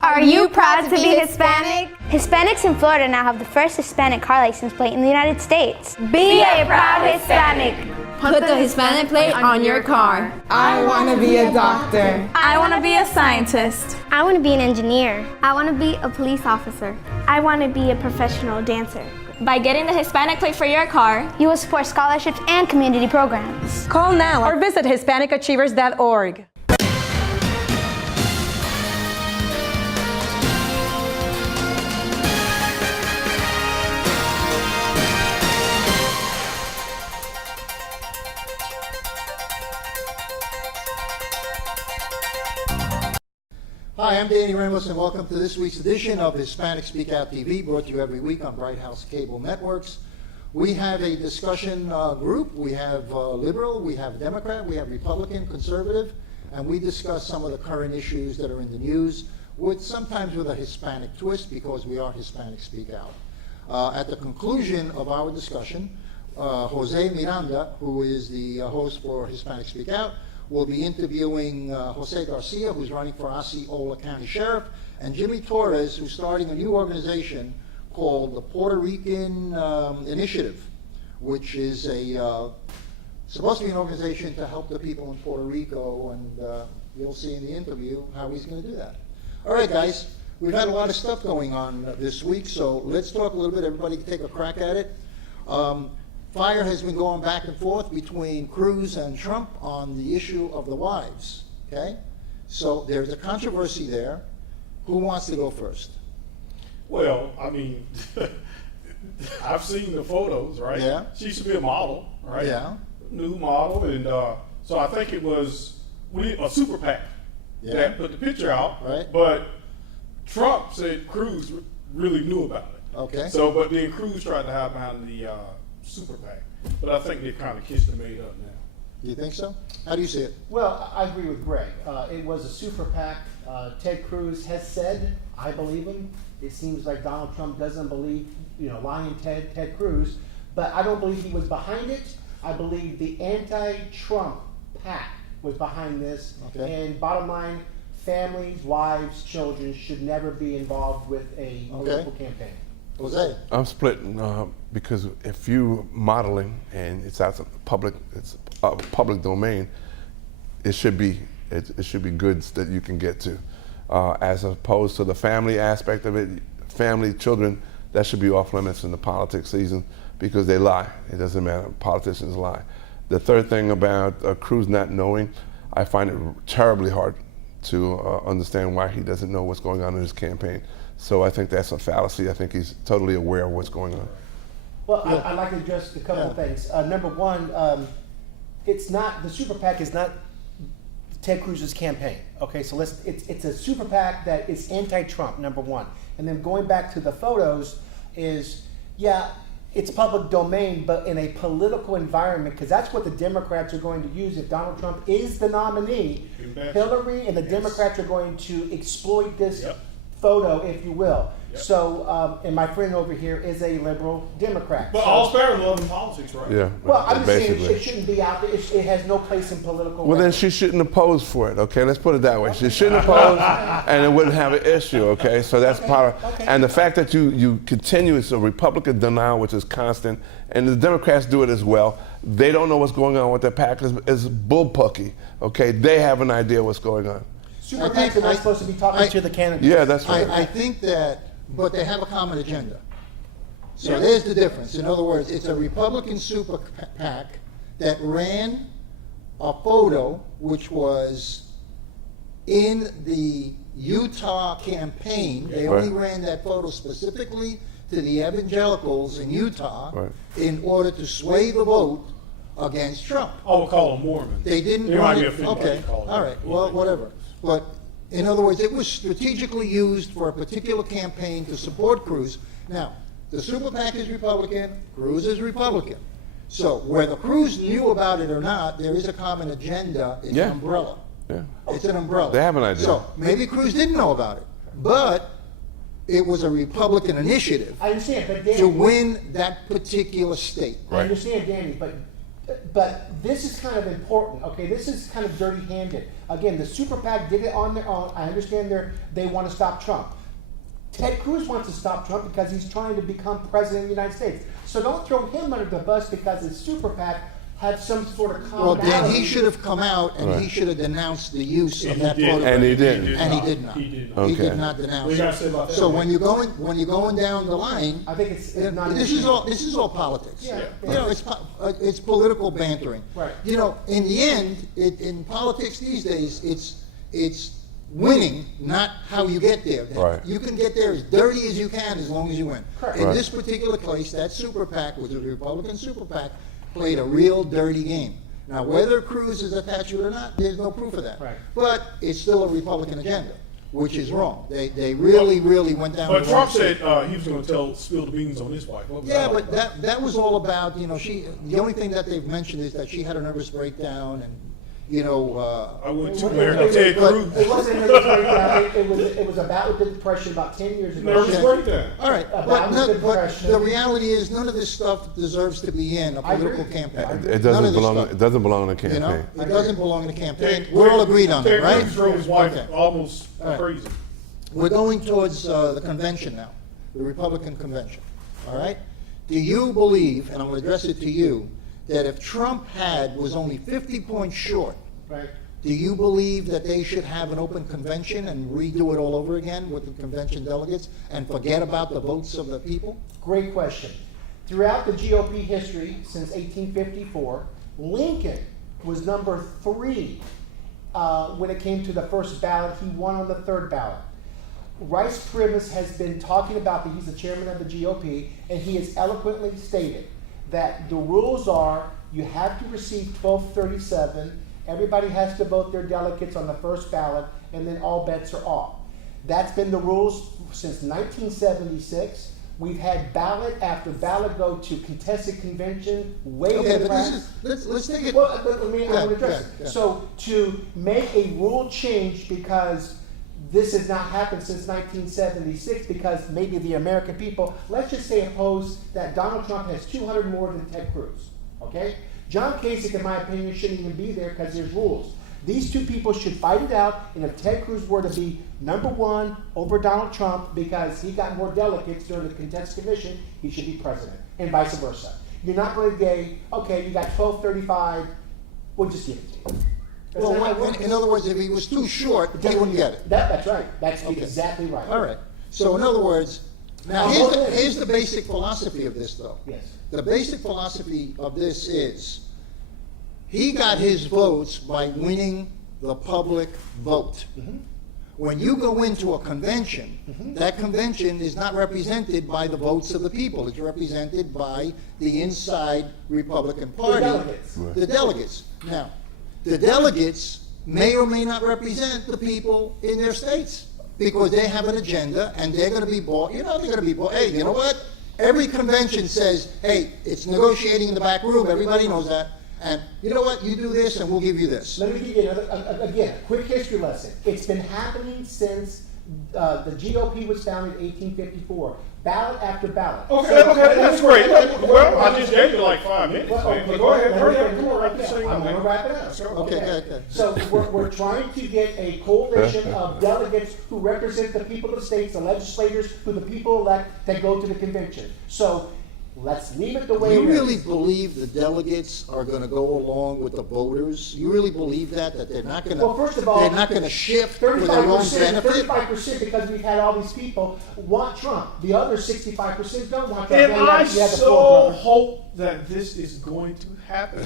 Are you proud to be Hispanic? Hispanics in Florida now have the first Hispanic car license plate in the United States. Be a proud Hispanic. Put the Hispanic plate on your car. I want to be a doctor. I want to be a scientist. I want to be an engineer. I want to be a police officer. I want to be a professional dancer. By getting the Hispanic plate for your car, you will support scholarships and community programs. Call now or visit HispanicAchievers.org. Hi, I'm Danny Ramos, and welcome to this week's edition of Hispanic Speak Out TV, brought to you every week on Bright House Cable Networks. We have a discussion group. We have liberal, we have Democrat, we have Republican, conservative, and we discuss some of the current issues that are in the news, sometimes with a Hispanic twist, because we are Hispanic Speak Out. At the conclusion of our discussion, Jose Miranda, who is the host for Hispanic Speak Out, we'll be interviewing Jose Garcia, who's running for Osceola County Sheriff, and Jimmy Torres, who's starting a new organization called the Puerto Rican Initiative, which is supposed to be an organization to help the people in Puerto Rico, and you'll see in the interview how he's going to do that. All right, guys, we've had a lot of stuff going on this week, so let's talk a little bit. Everybody can take a crack at it. Fire has been going back and forth between Cruz and Trump on the issue of the wives, okay? So there's a controversy there. Who wants to go first? Well, I mean, I've seen the photos, right? Yeah. She used to be a model, right? Yeah. New model, and so I think it was a super PAC that put the picture out, right? But Trump said Cruz really knew about it. Okay. So, but then Cruz tried to hide behind the super PAC, but I think they kind of kissed and made up now. Do you think so? How do you see it? Well, I agree with Greg. It was a super PAC. Ted Cruz has said, I believe him. It seems like Donald Trump doesn't believe, lying Ted Cruz, but I don't believe he was behind it. I believe the anti-Trump PAC was behind this. Okay. And bottom line, families, wives, children should never be involved with a political campaign. Jose? I'm split because if you modeling and it's out in public, it's a public domain, it should be goods that you can get to, as opposed to the family aspect of it. Family, children, that should be off limits in the politics season because they lie. It doesn't matter. Politicians lie. The third thing about Cruz not knowing, I find it terribly hard to understand why he doesn't know what's going on in his campaign. So I think that's a fallacy. I think he's totally aware of what's going on. Well, I'd like to address a couple of things. Number one, it's not, the super PAC is not Ted Cruz's campaign. Okay, so it's a super PAC that is anti-Trump, number one. And then going back to the photos is, it's public domain, but in a political environment, because that's what the Democrats are going to use if Donald Trump is the nominee. Hillary and the Democrats are going to exploit this photo, if you will. So, and my friend over here is a liberal Democrat. But all fair and love in politics, right? Yeah. Well, I'm just saying it shouldn't be out there. It has no place in political. Well, then she shouldn't have posed for it. Okay, let's put it that way. She shouldn't have posed, and it wouldn't have an issue. Okay, so that's part of. And the fact that you continue, it's a Republican denial, which is constant, and the Democrats do it as well. They don't know what's going on with their PAC. It's bullpucky. Okay, they have an idea what's going on. Super PACs are not supposed to be talking to the candidates. Yeah, that's right. I think that, but they have a common agenda. So there's the difference. In other words, it's a Republican super PAC that ran a photo which was in the Utah campaign. They only ran that photo specifically to the evangelicals in Utah in order to sway the vote against Trump. I would call them Mormon. They didn't run it. Okay, all right, well, whatever. But in other words, it was strategically used for a particular campaign to support Cruz. Now, the super PAC is Republican, Cruz is Republican. So whether Cruz knew about it or not, there is a common agenda. It's an umbrella. Yeah. It's an umbrella. They have an idea. So maybe Cruz didn't know about it, but it was a Republican initiative I understand, but Danny, to win that particular state. I understand, Danny, but But this is kind of important, okay? This is kind of dirty-handed. Again, the super PAC did it on their own. I understand they want to stop Trump. Ted Cruz wants to stop Trump because he's trying to become president of the United States. So don't throw him under the bus because his super PAC had some sort of commonality. Well, then he should have come out and he should have denounced the use of that photograph. And he didn't. And he did not. He did not denounce it. So when you're going down the line, I think it's not. this is all politics. Yeah. You know, it's political bantering. Right. You know, in the end, in politics these days, it's winning, not how you get there. Right. You can get there as dirty as you can as long as you win. Correct. In Right. this particular case, that super PAC was a Republican super PAC, played a real dirty game. Now, whether Cruz is attached to it or not, there's no proof of that. Right. But it's still a Republican agenda, which is wrong. They really went down. But the wrong Trump said he was going to spill the beans on his wife. What was Yeah, that? but that was all about, you know, the only thing that they've mentioned is that she had a nervous breakdown and, you know. I wouldn't too married to Ted Cruz. It wasn't a nervous breakdown. It was a battle with depression about 10 years ago. Nervous breakdown. All right, About but depression. the reality is none of this stuff deserves to be in a political campaign. It None doesn't of this belong. stuff, It doesn't belong in a you know, campaign. it doesn't belong in a campaign. We're all agreed on Ted that, right? Cruz drove his wife Okay. almost right. crazy. We're going towards the convention now, the Republican convention, all right? Do you believe, and I'm going to address it to you, that if Trump was only 50 points short, Right. do you believe that they should have an open convention and redo it all over again with the convention delegates and forget about the votes of the people? Great question. Throughout the GOP history since 1854, Lincoln was number 3 when it came to the first ballot. He won on the 3rd ballot. Rice Primus has been talking about that he's the chairman of the GOP, and he has eloquently stated that the rules are you have to receive 1237, everybody has to vote their delegates on the first ballot, and then all bets are off. That's been the rules since 1976. We've had ballot after ballot go to contested convention way Okay, in but advance. let's take it. Well, let me, I want to address yeah. it. So to make a rule change because this has not happened since 1976 because maybe the American people, let's just say, oppose that Donald Trump has 200 more than Ted Cruz, okay? John Kasich, in my opinion, shouldn't even be there because there's rules. These two people should fight it out, and if Ted Cruz were to be number 1 over Donald Trump because he got more delegates during the contested convention, he should be president, and vice versa. You're not going to say, okay, you got 1235, we'll just give it to you. That's not how it Well, works. in other words, if he was too short, they wouldn't get it. That's right. That's Okay. exactly right. All right. So in other words, now here's the basic philosophy of this, though. Yes. The basic philosophy of this is he got his votes by winning the public vote. When you go into a convention, that convention is not represented by the votes of the people. It's represented by the inside Republican Party. delegates. Right. The delegates. Now, the delegates may or may not represent the people in their states because they have an agenda and they're going to be bought. You know, they're going to be bought. Hey, you know what? Every convention says, hey, it's negotiating in the back room. Everybody knows that. And you know what? You do this and we'll give you this. Let me give you another, again, a quick history lesson. It's been happening since the GOP was founded in 1854. Ballot after ballot. Okay, that's great. Well, I just gave you like 5 minutes, man. But go ahead, hurry up, come on, wrap this thing up, I'm going to man. wrap it up. Let's go. Okay, okay. So we're trying to get a coalition of delegates who represent the people of the states, the legislators who the people elect that go to the convention. So let's leave it the way You it really is. believe the delegates are going to go along with the voters? You really believe that they're not going to? Well, first of all, they're not going to shift for their own 35%, benefit. 35% because we've had all these people want Trump. The other 65% don't want Trump. And Well, I you have the so floor, brother. hope that this is going to happen.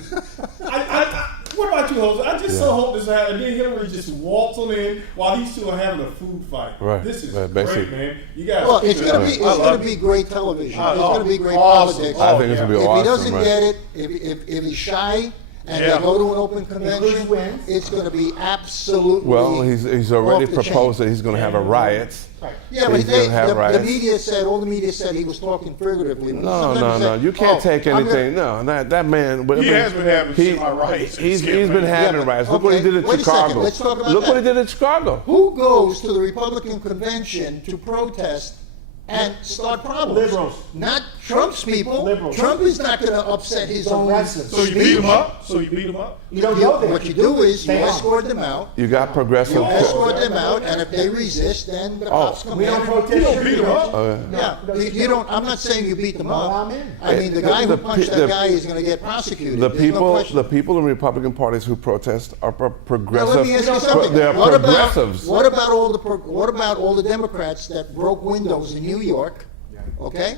What about you, Jose? I just so hope this happens. And then Hillary just walks on in while these two are having a food fight. Right. This is Right, great, basically. man. You guys. Well, it's keep going it to be up. it's going to be great television. It's Oh, going to be great awesome. politics. I think it's gonna be If awesome. he doesn't right? get it, if he's shy and Yeah. they go to an open Cruz convention, wins. it's going to be absolutely. Well, he's already off the chain. proposed that he's going to have a riot. Right. Yeah, but He's gonna have the riots. media said, all the media said he was talking figuratively. No, Sometimes no, he no. said, You can't "Oh, take I'm gonna-" anything. No, that man. He has been having semi-riots. He's been having but- riots. Look what he okay, did in wait a second. Chicago. Let's talk about Look that. what he did in Chicago. Who goes to the Republican convention to protest and start problems. Liberals. Not Trump's people. Liberals. Trump is not going to upset his own Progressives. So you beat them up. So you beat them up. You don't go there. What you do is you Stay on. escort them out. You got progressive. You escort them out, and if they resist, then the cops come We in. don't protest. You don't beat them up. Yeah, you don't. I'm not saying you beat them Well, up. I'm in. I mean, the guy who The punched pe- that the- guy is going to get prosecuted. The There's no people, question. the people in Republican parties who protest are Now, progressive. let me ask you something. They're What about progressives. what about all the Democrats that broke windows in New York? Okay,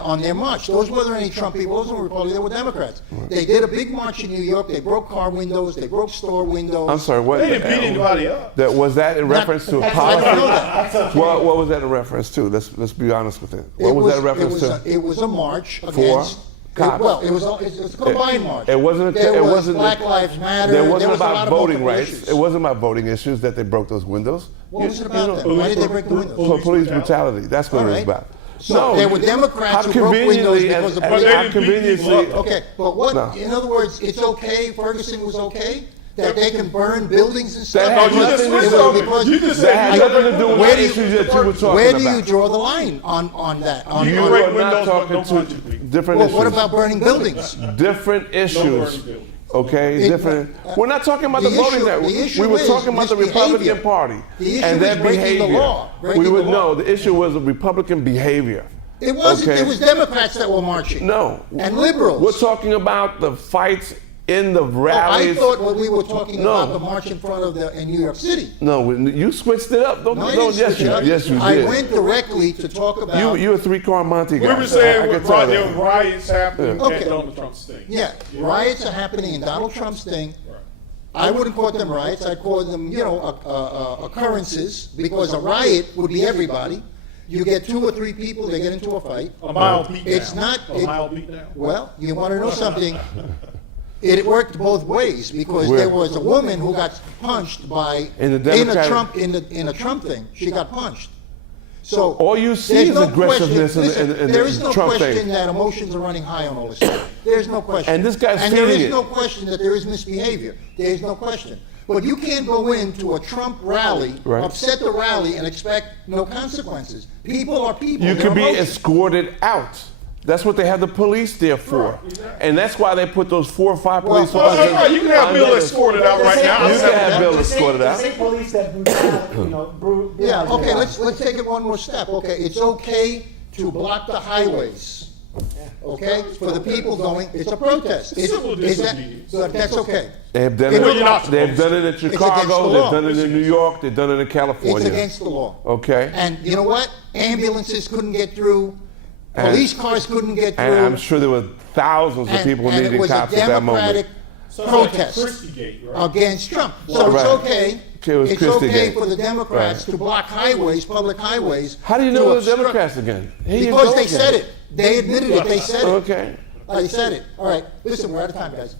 on their march. Those weren't any Trump people. Those were Republicans. They were Democrats. They did a big march in New York. They broke car windows. They broke store windows. I'm sorry. What? They didn't beat anybody up. Was that in reference to a I don't policy? know that. What was that in reference to? Let's be honest with it. What was that in reference to? It was a march against. cops. Well, it was a combined march. It wasn't. There It was wasn't. Black Lives Matter. There wasn't there was a lot about of voting multiple rights. issues. It wasn't about voting issues that they broke those windows. What was it about then? Why did they break the windows? For police brutality. That's what All it was right. about. So there were Democrats who broke windows because of But police. they how didn't beat conveniently. people up. Okay, but what? No. In other words, it's okay. Ferguson was okay that they can burn buildings and stuff. That had No, you just nothing to switched do over. because You just That said had you nothing to do with Where the do you- issues that you were talking where about. do you draw the line on that? On, You You can on- break are not windows, but talking don't to punch people. different well, issues. what about burning buildings? Different issues. buildings. Okay, It- different. We're not talking about the the voting issue- that the issue we were is talking about the misbehavior. Republican Party The issue and is their breaking the behavior. law, breaking We would the law. know the issue was the Republican behavior. It wasn't. Okay. It was Democrats that were marching. No, And liberals. We're talking about the fights in the Oh, I rallies. thought what we were talking No. about the march in front of in New York City. No, you switched it up. Don't, No, I don't, didn't yes, switch you, it up. yes, you I did. went directly to talk about. You a three-car Monte guy. We were saying I what can tell there were that. riots happening Okay. at Donald Trump's thing. Yeah, riots are happening in Donald Trump's thing. I wouldn't call them riots. I'd call them, occurrences, because a riot would be everybody. You get 2 or 3 people, they get into a fight. A mild beat down. It's not. A mild beat down. Well, you want to know something? It worked both ways because Where? there was a woman who got punched by In the Democratic- in a Trump thing. She got punched. So All you see there's is no aggressiveness question, in there the is no Trump question thing. that emotions are running high on all this stuff. There's no question. And this guy's and there feeling is it. no question that there is misbehavior. There is no question. But you can't go into a Trump rally, Right. upset the rally, and expect no consequences. People are people. You They're could be emotions. escorted out. That's what they have the police there for. And that's why they put those 4 or 5 police well, officers. Right, you can have Bill under- escorted out right now. You can have Bill escorted The out. same police that brutality, Yeah, okay, let's take it one more step. Okay, it's okay to block the highways. Okay, for the people going, it's a protest. Civil Is that- disobedience. but that's okay. They've done Well, it. you're not They've done it in against the Chicago. law. They've done it in New York. They've done it in It's California. against the law. Okay. And you know what? Ambulances couldn't get through. Police cars couldn't get through. And I'm sure there were thousands of people and needing it was cops a at that moment. Democratic So it's like a protest Christie-gate, right? against Trump. So Right. it's okay. Okay, it was It's okay Christie-gate. for the Democrats to block highways, public highways. How do you to know the obstruct- Democrats again? Here you Because go they again. said it. They admitted it. They said it. Okay. They said it. All right. Listen, we're out of time, guys.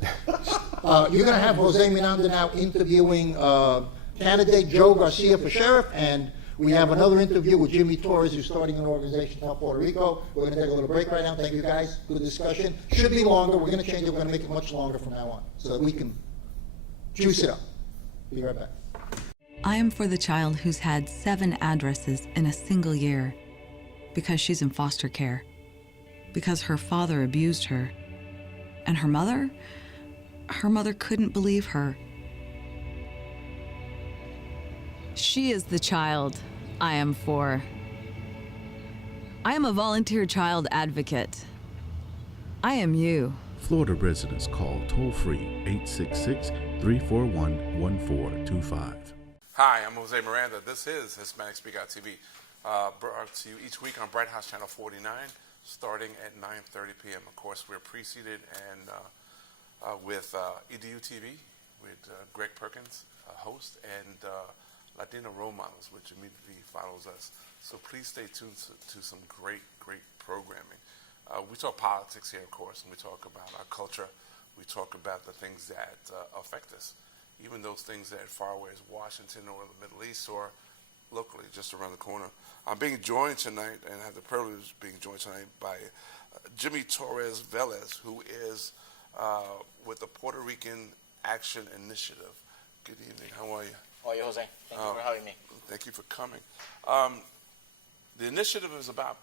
You're going to have Jose Miranda now interviewing candidate Joe Garcia for sheriff, and we have another interview with Jimmy Torres, who's starting an organization to help Puerto Rico. We're going to take a little break right now. Thank you, guys. Good discussion. Should be longer. We're going to change it. We're going to make it much longer from now on so that we can juice it up. Be right back. I am for the child who's had 7 addresses in a single year because she's in foster care, because her father abused her, and her mother couldn't believe her. She is the child I am for. I am a volunteer child advocate. I am you. Florida residents call toll-free 866-341-1425. Hi, I'm Jose Miranda. This is Hispanic Speak Out TV, brought to you each week on Bright House Channel 49, starting at 9:30 p.m. Of course, we're preceded and with EDU TV, with Greg Perkins, host, and Latino Role Models, which immediately follows us. So please stay tuned to some great programming. We talk politics here, of course, and we talk about our culture. We talk about the things that affect us, even those things that are far away as Washington or the Middle East or locally, just around the corner. I'm being joined tonight, and I have the privilege of being joined tonight by Jimmy Torres Velez, who is with the Puerto Rican Action Initiative. Good evening. How are you? How are you, Jose? Thank you for having me. Thank you for coming. The initiative is about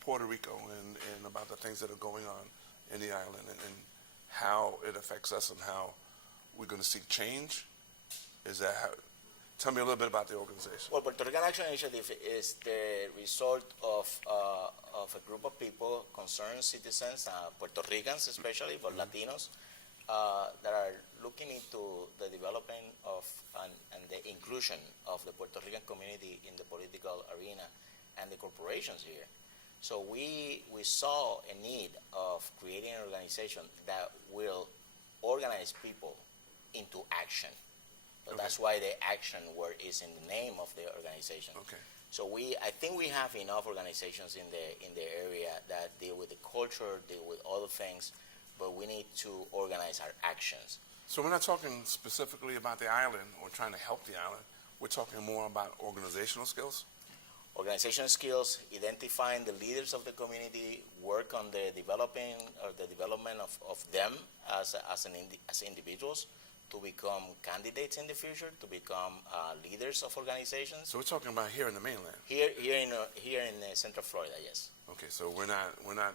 Puerto Rico and about the things that are going on in the island and how it affects us and how we're going to seek change. Is that how? Tell me a little bit about the organization. Well, Puerto Rican Action Initiative is the result of a group of people, concerned citizens, Puerto Ricans especially, but Latinos, that are looking into the development of and the inclusion of the Puerto Rican community in the political arena and the corporations here. So we saw a need of creating an organization that will organize people into action. So that's why the action word is in the name of the organization. Okay. So I think we have enough organizations in the area that deal with the culture, deal with other things, but we need to organize our actions. So we're not talking specifically about the island or trying to help the island. We're talking more about organizational skills. Organizational skills, identifying the leaders of the community, work on the development of them as individuals, to become candidates in the future, to become leaders of organizations. So we're talking about here in the mainland. Here in Central Florida, yes. Okay, so we're not.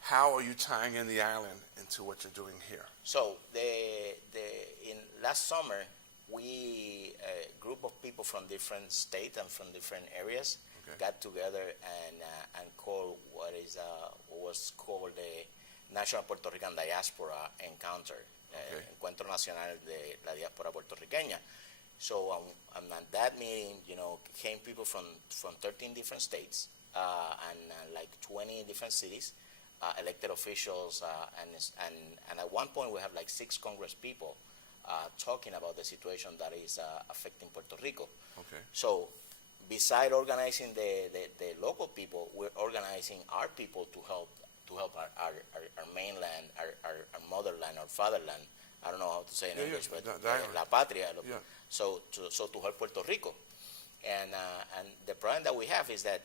How are you tying in the island into what you're doing here? So in last summer, we a group of people from different states and from different areas got together and called what was called the National Puerto Rican Diaspora Encounter. Encuentro Nacional de la Diáspora Puertorriqueña. So at that meeting, came people from 13 different states and like 20 different cities, elected officials, and at one point we have like 6 Congress people talking about the situation that is affecting Puerto Rico. Okay. So beside organizing the local people, we're organizing our people to help our mainland, our motherland, our fatherland. I don't know how to say it in English, but la patria. So to help Puerto Rico, and the problem that we have is that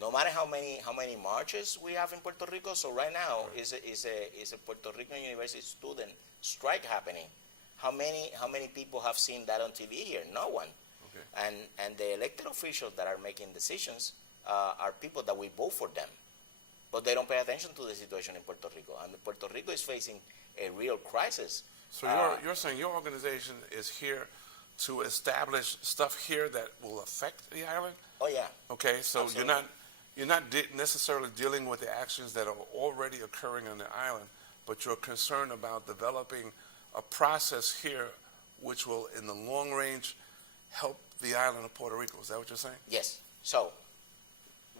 no matter how many marches we have in Puerto Rico, so right now is a Puerto Rican University student strike happening. How many people have seen that on TV here? No one. Okay. And the elected officials that are making decisions are people that we vote for them. But they don't pay attention to the situation in Puerto Rico. And Puerto Rico is facing a real crisis. So you're saying your organization is here to establish stuff here that will affect the island? Oh, yeah. Okay, so Absolutely. you're not necessarily dealing with the actions that are already occurring on the island, but you're concerned about developing a process here which will, in the long range, help the island of Puerto Rico. Is that what you're saying? Yes. So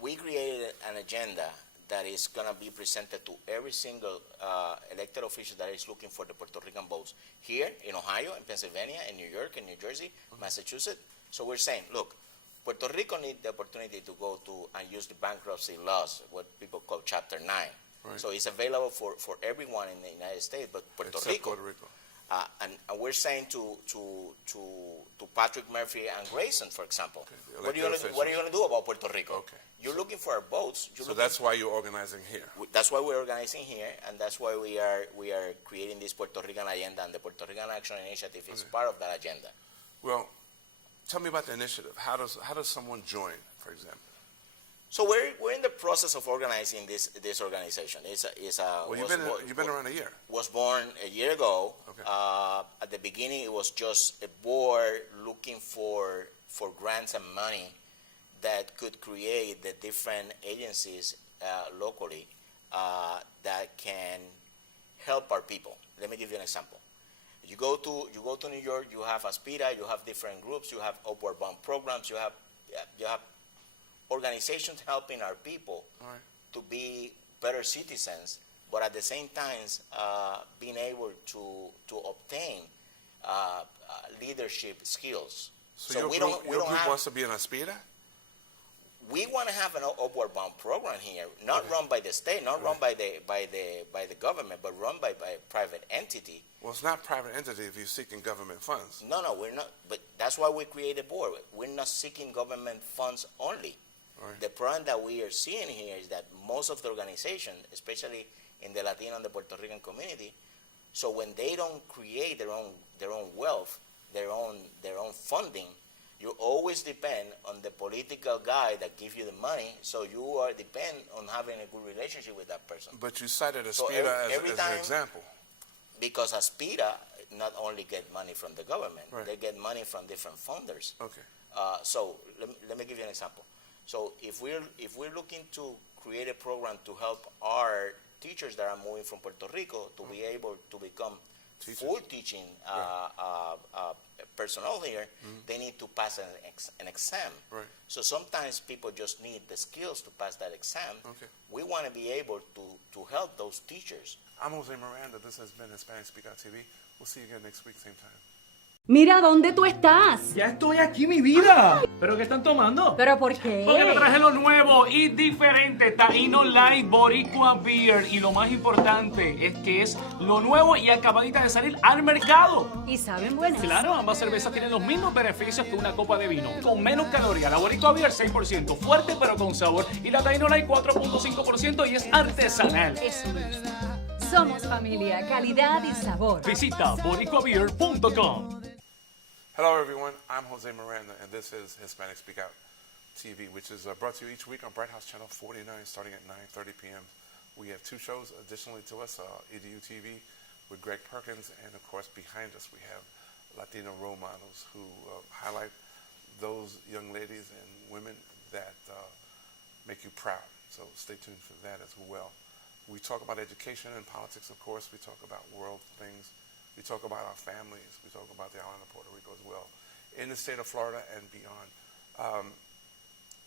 we created an agenda that is going to be presented to every single elected official that is looking for the Puerto Rican votes here in Ohio, in Pennsylvania, in New York, in New Jersey, Massachusetts. So we're saying, look, Puerto Rico needs the opportunity to go to and use the bankruptcy laws, what people call Chapter 9. Right. So it's available for everyone in the United States, but Puerto Rico. And we're saying to Patrick Murphy and Grayson, for example, what are you going to do about Puerto Rico? Okay. You're looking for our votes. So that's why you're organizing here. That's why we're organizing here, and that's why we are creating this Puerto Rican agenda, and the Puerto Rican Action Initiative is part of that agenda. Well, tell me about the initiative. How does someone join, for example? So we're in the process of organizing this organization. You've been around a year. Was born a year ago. Okay. At the beginning, it was just a board looking for grants and money that could create the different agencies locally that can help our people. Let me give you an example. You go to New York. You have Aspira. You have different groups. You have upward bound programs. You have organizations helping our people to be better citizens, but at the same time being able to obtain leadership skills. So your group wants to be an Aspira? We want to have an upward bound program here, not run by the state, not run by the government, but run by a private entity. Well, it's not private entity if you're seeking government funds. No, we're not. But that's why we created a board. We're not seeking government funds only. Right. The problem that we are seeing here is that most of the organizations, especially in the Latino and the Puerto Rican community, so when they don't create their own wealth, their own funding, You always depend on the political guy that gives you the money, so you are depend on having a good relationship with that person. But you cited So Aspida every as time- an example. Because Aspida not only get money from the government, Right. they get money from different funders. Okay. So let me give you an example. So if we're looking to create a program to help our teachers that are moving from Puerto Rico to be able to become full teaching personnel here, they need to pass an exam. Right. So sometimes people just need the skills to pass that exam. Okay. We want to be able to help those teachers. I'm Jose Miranda. This has been Hispanic Speak Out TV. We'll see you again next week, same time. Mira, ¿dónde tú estás? Ya estoy aquí, mi vida. ¿Pero qué están tomando? ¿Pero por qué? Porque te traje lo nuevo y diferente, Taíno Light Boricua Beer. Y lo más importante es que es lo nuevo y acabadita de salir al mercado. ¿Y saben buenas? Claro, ambas cervezas tienen los mismos beneficios que una copa de vino. Con menos calorías, la Boricua Beer 6%, fuerte pero con sabor. Y la Taíno Light 4.5% y es artesanal. Eso es. Somos familia, calidad y sabor. Visita boricuabeer.com. Hello, everyone. I'm Jose Miranda, and this is Hispanic Speak Out TV, which is brought to you each week on Bright House Channel 49, starting at 9:30 p.m. We have two shows additionally to us, EDU TV with Greg Perkins, and of course behind us we have Latino role models who highlight those young ladies and women that make you proud. So stay tuned for that as well. We talk about education and politics, of course. We talk about world things. We talk about our families. We talk about the island of Puerto Rico as well. In the state of Florida and beyond.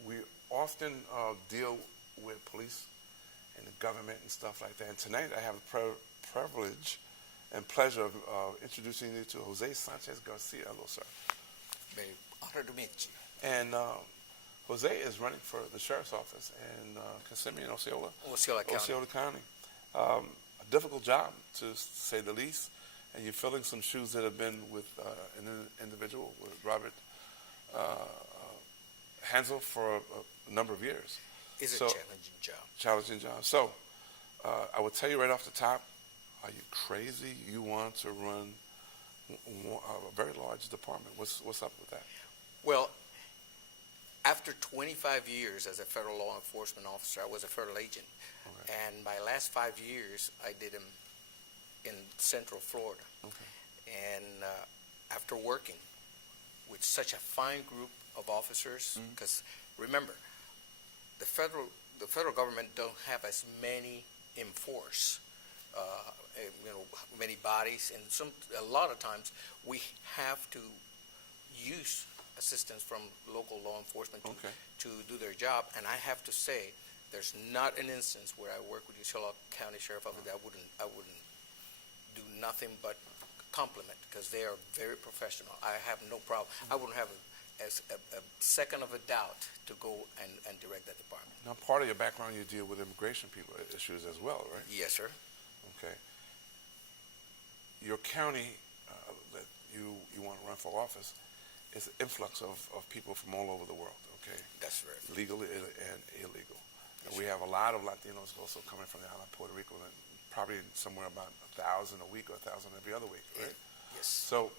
We often deal with police and the government and stuff like that. And tonight I have the privilege and pleasure of introducing you to Jose Sanchez Garcia. Hello, sir. Very honored to meet you. And Jose is running for the sheriff's office in Kissimmee and Osceola County. A difficult job, to say the least. And you're filling some shoes that have been with an individual, with Robert Hansel, for a number of years. It's a challenging job. Challenging job. So I will tell you right off the top, are you crazy? You want to run a very large department. What's up with that? Well, after 25 years as a federal law enforcement officer, I was a federal agent. Okay. And my last 5 years, I did them in Central Florida. Okay. And after working with such a fine group of officers, because remember, the federal government don't have as many in force, many bodies, and a lot of times we have to use assistance from local law enforcement to do their job. And I have to say, there's not an instance where I work with the Osceola County Sheriff Office that I wouldn't do nothing but compliment, because they are very professional. I have no problem. I wouldn't have a second of a doubt to go and direct that department. Now, part of your background, you deal with immigration issues as well, right? Yes, sir. Okay. Your county that you want to run for office is an influx of people from all over the world, okay? That's right. Legal and illegal. And we have a lot of Latinos also coming from the island of Puerto Rico, and probably somewhere about 1,000 a week or 1,000 every other week, right? Yes. So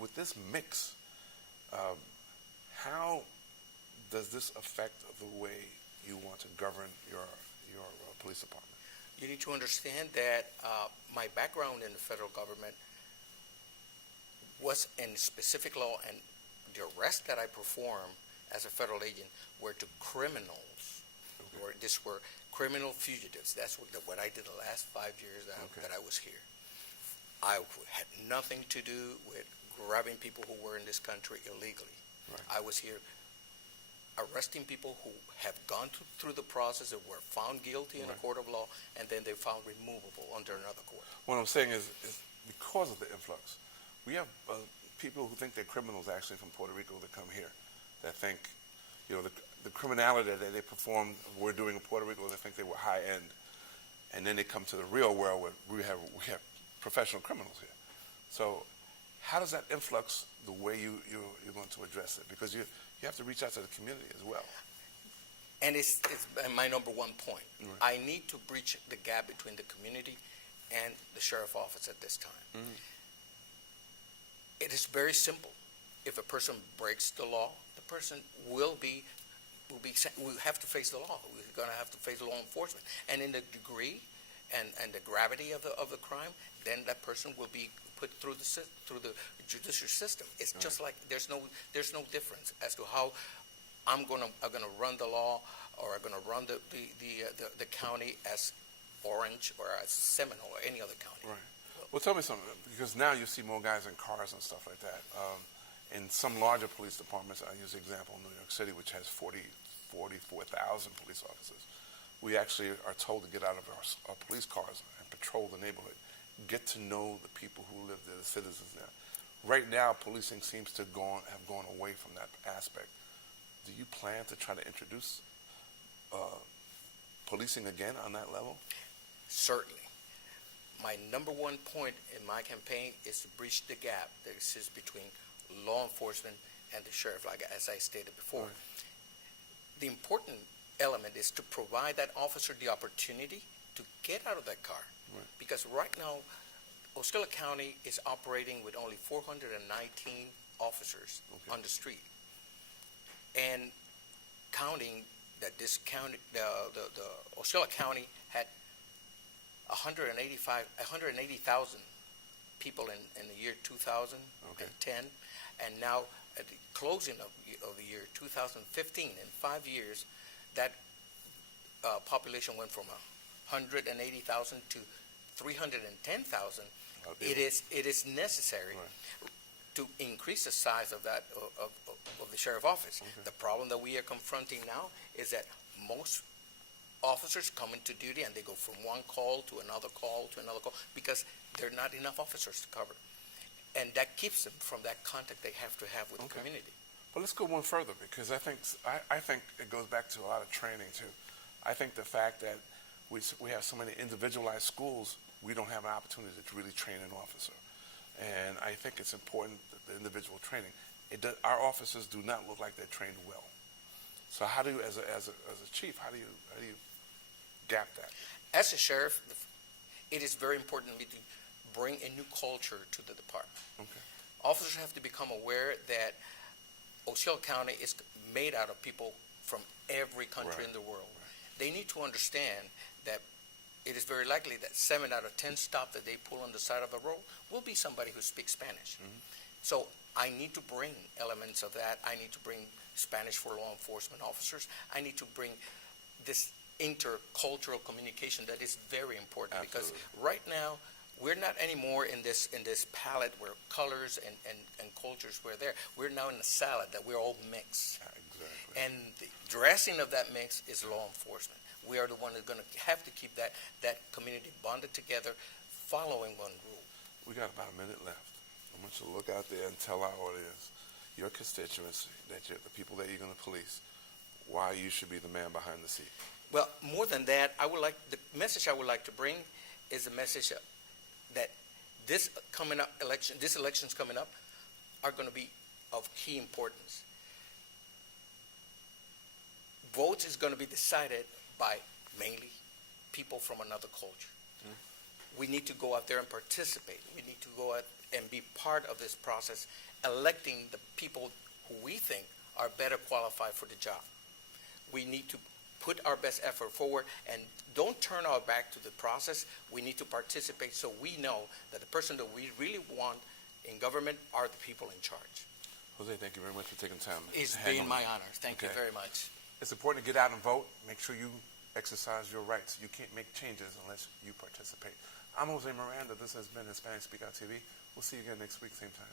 with this mix, how does this affect the way you want to govern your police department? You need to understand that my background in the federal government was in specific law, and the arrests that I performed as a federal agent were to criminals. These were criminal fugitives. That's what I did the last 5 years that I was here. I had nothing to do with grabbing people who were in this country illegally. Right. I was here arresting people who have gone through the process and were found guilty in a court of law, and then they found removable under another court. What I'm saying is because of the influx, we have people who think they're criminals actually from Puerto Rico that come here, that think, the criminality that they performed, we're doing in Puerto Rico, they think they were high end, and then they come to the real world where we have professional criminals here. So how does that influx the way you're going to address it? Because you have to reach out to the community as well. And it's my number one point. Right. I need to bridge the gap between the community and the sheriff office at this time. It is very simple. if a person breaks the law, the person will have to face the law. We're going to have to face law enforcement. And in the degree and the gravity of the crime, then that person will be put through the judicial system. It's just like there's no difference as to how I'm gonna run the law, or I'm gonna run the county as Orange or as Seminole or any other county. Right. Well, tell me something, because now you see more guys in cars and stuff like that. In some larger police departments, I use the example of New York City, which has 44,000 police officers. We actually are told to get out of our police cars and patrol the neighborhood, get to know the people who live there, the citizens there. Right now, policing seems to have gone away from that aspect. Do you plan to try to introduce policing again on that level? Certainly. My number one point in my campaign is to bridge the gap that exists between law enforcement and the sheriff, like as I stated before. Right. The important element is to provide that officer the opportunity to get out of that car. Right. Because right now, Osceola County is operating with only 419 officers on the street. And counting that this county, the Osceola County had 180,000 people in the year 2010, and now at the closing of the year 2015, in 5 years, that population went from 180,000 to 310,000. It is necessary to increase the size of that of the sheriff office. The problem that we are confronting now is that most officers come into duty and they go from one call to another call to another call because there are not enough officers to cover, and that keeps them from that contact they have to have with the community. But let's go one further, because I think it goes back to a lot of training too. I think the fact that we have so many individualized schools, we don't have an opportunity to really train an officer. And I think it's important that the individual training. Our officers do not look like they're trained well. So how do you, as a chief, how do you gap that? As a sheriff, it is very important to me to bring a new culture to the department. Officers have to become aware that Osceola County is made out of people from every country in the world. They need to understand that it is very likely that 7 out of 10 stops that they pull on the side of the road will be somebody who speaks Spanish. So I need to bring elements of that. I need to bring Spanish for law enforcement officers. I need to bring this intercultural communication that is very important. Because right now we're not anymore in this palette where colors and cultures were there. We're now in a salad that we're all mixed. And the dressing of that mix is law enforcement. We are the one that's going to have to keep that community bonded together, following one rule. We got about a minute left. I want you to look out there and tell our audience, your constituents, the people that you're going to police, why you should be the man behind the seat. Well, more than that, the message I would like to bring is the message that this elections coming up are going to be of key importance. Votes is going to be decided by mainly people from another culture. We need to go out there and participate. We need to go out and be part of this process, electing the people who we think are better qualified for the job. We need to put our best effort forward and don't turn our back to the process. We need to participate so we know that the person that we really want in government are the people in charge. Jose, thank you very much for taking time. It's been my honor. Thank you very much. It's important to get out and vote. Make sure you exercise your rights. You can't make changes unless you participate. I'm Jose Miranda. This has been Hispanic Speak Out TV. We'll see you again next week, same time.